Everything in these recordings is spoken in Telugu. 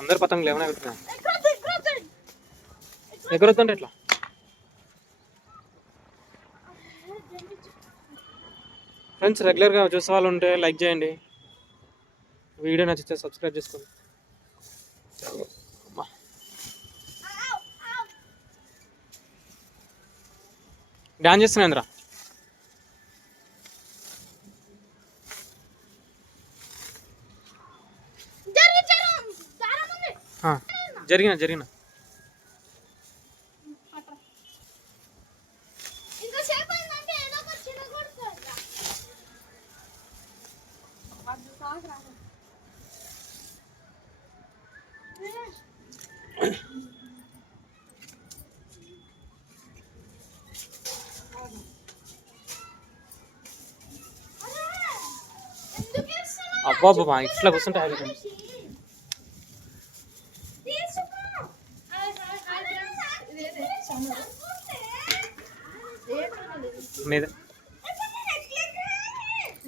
అందరు పతంగులు ఏమైనా ఎగురుతున్నా ఎగురుతుంటే ఎట్లా? ఫ్రెండ్స్ రెగ్యులర్గా చూసే వాళ్ళు ఉంటే లైక్ చేయండి, వీడియో నచ్చితే సబ్స్క్రైబ్ చేసుకోండి. డాన్స్ చేస్తున్నాంద్రా. జరిగిన అబ్బా ఇట్లా కూర్చుంటే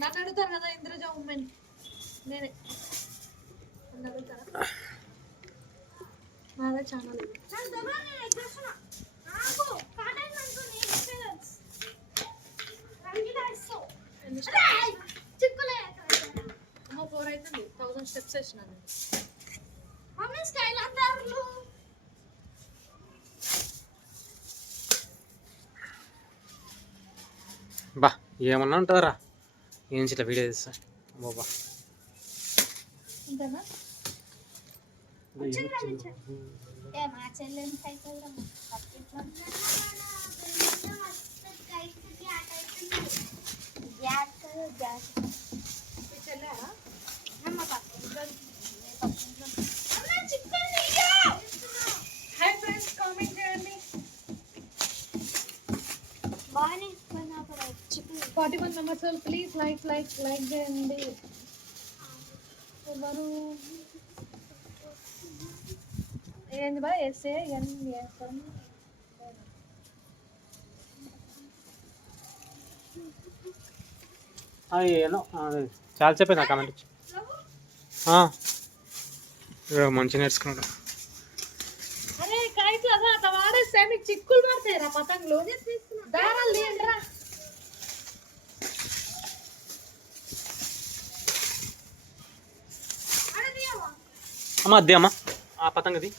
నన్ను అడుగుతారు కదా ఇంద్రజ ఉమెన్, నేనే నాదే ఛానల్. అమ్మ 4 అవుతుంది, 1000 స్టెప్స్ వేసినాను. బా ఏమన్నా ఉంటారా ఏం చిట్లా వీడియో తీస్తా బాబా. హాయ్ ఫ్రెండ్స్, కామెంట్ చేయండి. 41 మెంబర్స్ ప్లీజ్ లైక్ చేయండి. ఎవరు ఏంది బా ఎస్ఏ ఎన్ఎస్ఎం ఏనో చాలా చెప్పే నా కామెంట్ ఇచ్చి మంచి నేర్చుకున్నాడు. అరే కాయట్లు అదా అట్లా వాడేస్తే మీకు చిక్కులు పడతాయి రా పతంగులు. దారాలు తీయండి రా. అమ్మ అద్దే అమ్మ ఆ పతంగది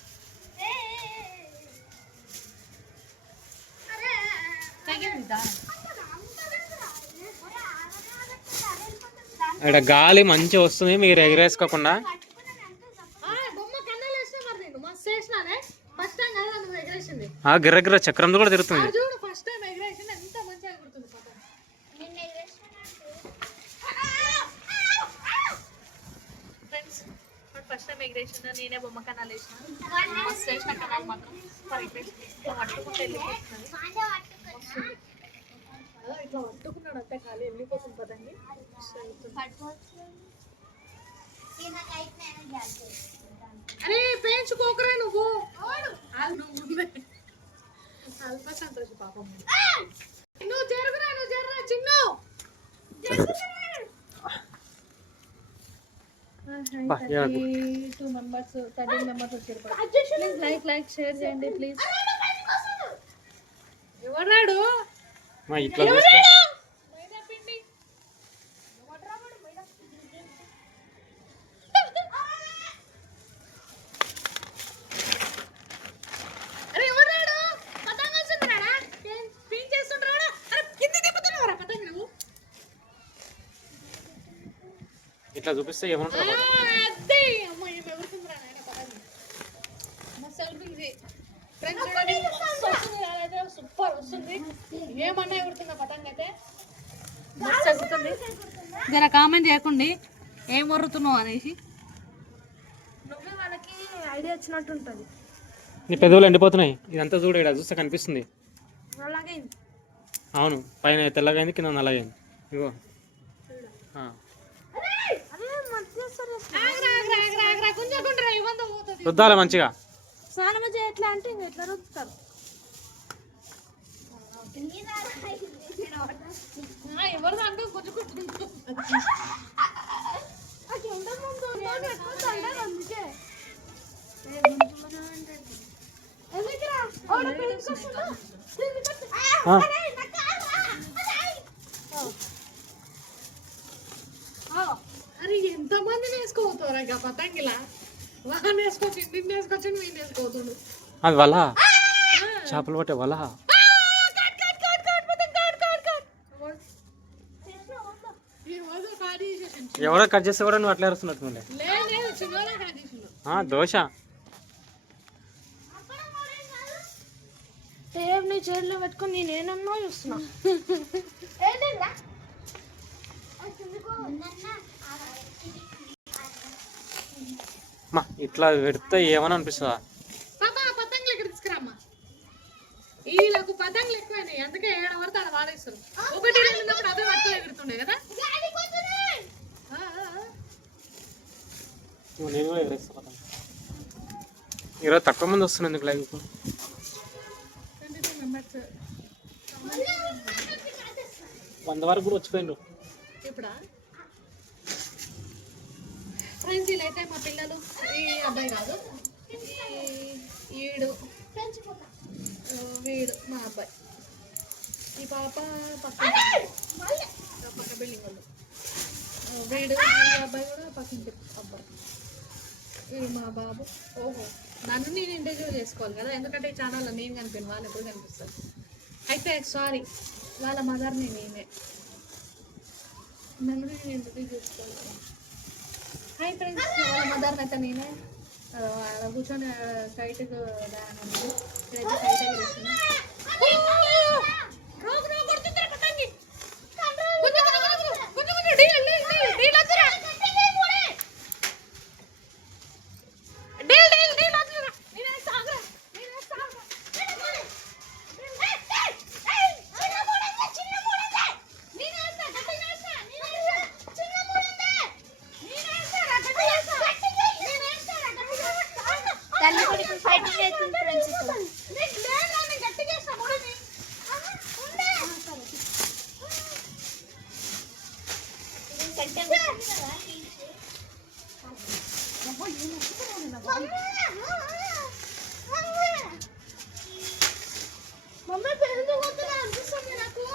ఇక్కడ గాలి మంచిగా వస్తుంది, మీరు ఎగరేసుకోకుండా. గిర్ర చక్రంతో కూడా తిరుగుతుంది. నేనే బొమ్మ కన్నాలు వేసిన మస్తు వేసిన కన్నాలు మాత్రం ఇట్లా పట్టుకున్నాడు అంతే, ఖాళీ వెళ్ళిపోతుంది పదండి. అరే పేయించుకోకరా నువ్వు అల్ప సంతోష పాపం. నువ్వు జరుగురా చిన్ను. 32 మెంబర్స్ 13 మెంబర్స్ వచ్చారు. ప్లీజ్ లైక్ షేర్ చేయండి ప్లీజ్. ఎవరాడు ఇట్లా ఇట్లా చూపిస్తే ఏమన్నా సూపర్ వస్తుంది. ఏమన్నా ఎగురుతుందా పతంగ అయితే ఎగురుతుంది. జర కామెంట్ చేయకండి ఏం వరుతున్నావు అనేసి. నువ్వే వాళ్ళకి ఐడియా వచ్చినట్టు ఉంటుంది. నీ పెదవులు ఎండిపోతున్నాయి. ఇదంతా చూడు, ఇక్కడ చూస్తే కనిపిస్తుంది. అవును, పైన తెల్లగైంది, కింద నల్లగైంది. ఇగో రుద్దాలి మంచిగా. స్నానం చేయట్లా అంటే ఇంకా ఎట్లా రుద్దుతారు. ఎవరు అంటే అరే ఎంతమందిని వేసుకోపోతారు ఇక పతంగిలా వాహన వేసుకోవచ్చు నిన్ను వేసుకోవచ్చు నేను వేసుకోపోతుండు అది వల చేపలు పట్టే వల ఎవరో కట్ చేస్తే కూడా నువ్వు అట్లా అరుస్తున్నట్టు దోశ టేప్ నీ చేతిలో పెట్టుకొని నేనేనన్నా చూస్తున్నా ఇట్లా పెడితే ఏమని అనిపిస్తుందా పతంగులు ఇక్కడ తీసుకురామ్మా వీళ్ళకు పతంగులు ఎక్కువైనాయి అందుకే ఏడ పడితే ఆడ వాడేస్తారు ఒకటి ఉన్నప్పుడు అదే పట్టుకుని ఎగురుతుండే కదా నేను కూడా ఎగరేస్తా పతంగ ఈరోజు తక్కువ మంది వస్తున్నారు ఎందుకు లైవ్ 22 మెంబర్స్ 100 వరకు కూడా వచ్చిపోయిండ్రు ఇప్పుడా ఫ్రెండ్స్ వీళ్ళైతే మా పిల్లలు ఈ అబ్బాయి కాదు వీడు మా అబ్బాయి ఈ పాప పక్క బిల్డింగ్ వాళ్ళు వీడు ఈ అబ్బాయి కూడా పక్కింటి అబ్బాయి వీడు మా బాబు ఓహో నన్ను నేను ఇంటర్వ్యూ చేసుకోవాలి కదా ఎందుకంటే ఈ ఛానల్లో నేను కనిపించాను వాళ్ళు ఎప్పుడు కనిపిస్తారు అయితే సారీ వాళ్ళ మదర్ని నేనే నన్ను నేను ఇంటర్వ్యూ చేసుకోవాలి హాయ్ ఫ్రెండ్స్ వాళ్ళ మదర్ని అయితే నేనే కూర్చొని సైట్కి ఇక్కడైతే సైట్ ఎగిరేసాను మమ్మీ పెరుగు కొత్తగా అనిపిస్తుంది నాకు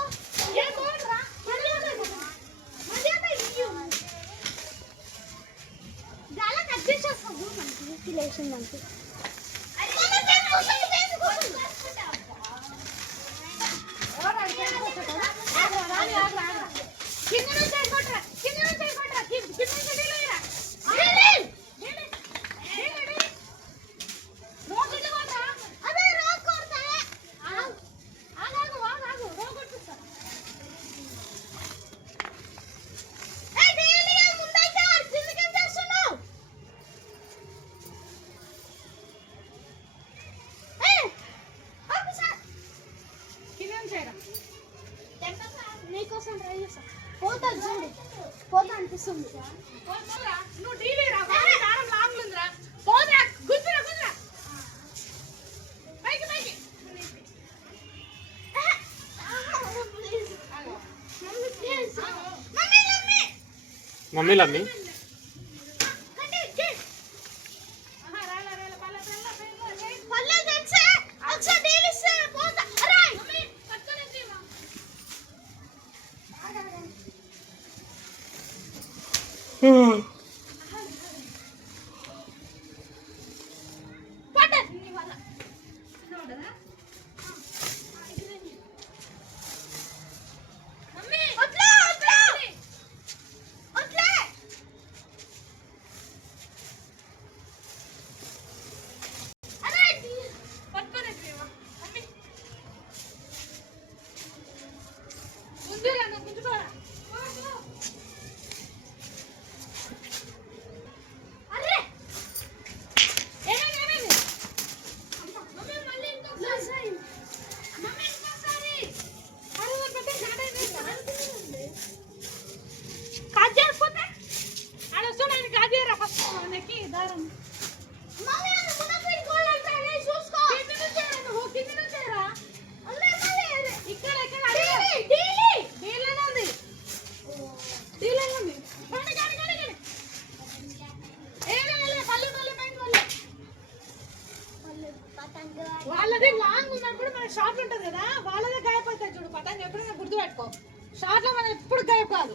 చాలా కట్ చేసేస్తాము మనకి లేచిందంటే నీకోసం ట్రై చేస్తా పోతా చూడు పోతా అనిపిస్తుంది నువ్వు డీలీ రా దారం లాంగ్ ఉందిరా పోతా గుంజురా గుంజురా పైకి పైకి మమ్మీ లమ్మి వాళ్ళది లాంగ్ ఉన్నప్పుడు మన షార్ట్ ఉంటుంది కదా, వాళ్ళదే గాయపడతాయి చూడు. పతంగి ఎప్పుడైనా గుర్తుపెట్టుకో, షార్ట్ లో మనం ఎప్పుడు గాయపు కాదు.